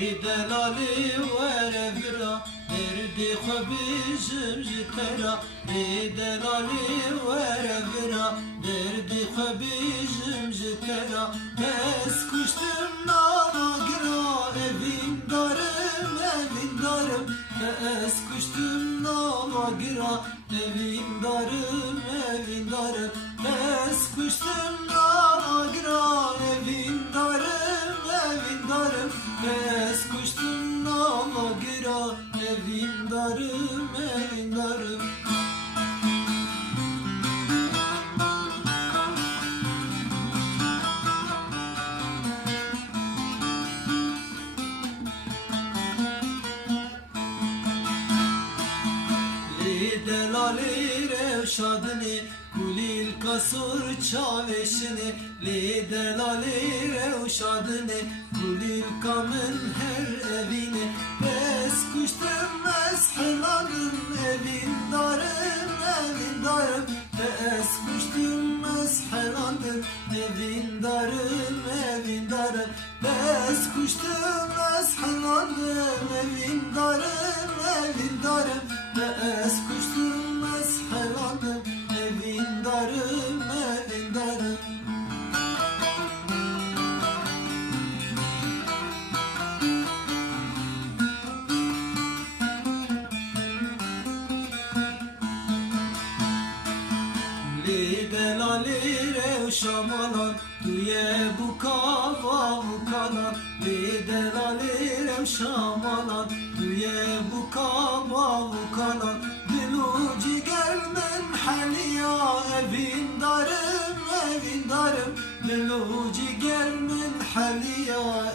دلالی وره ورا دردی خبیزم زترا دلالی وره ورا دردی خبیزم زترا بس کشتم ناما گرا evin darım bes kuştum nama gira evin darım bes kuştum nama gira evin darım bes kuştum nama gira evin darım Delali revşadını Kulil kasur çaveşini Li delali revşadını Kulil kamın her evini Bes kuştum meshelanım evin darım Bes kuştum meshelanım evin darım Bes kuştum meshelanım evin darım Bes kuştum meshelanım evin darım Li delali revşamalan Duye bu kava bu kalan Li delali revşamalan Duye bu kava bu kalan Dilu cigermen haliya evin darım Dilu cigermen haliya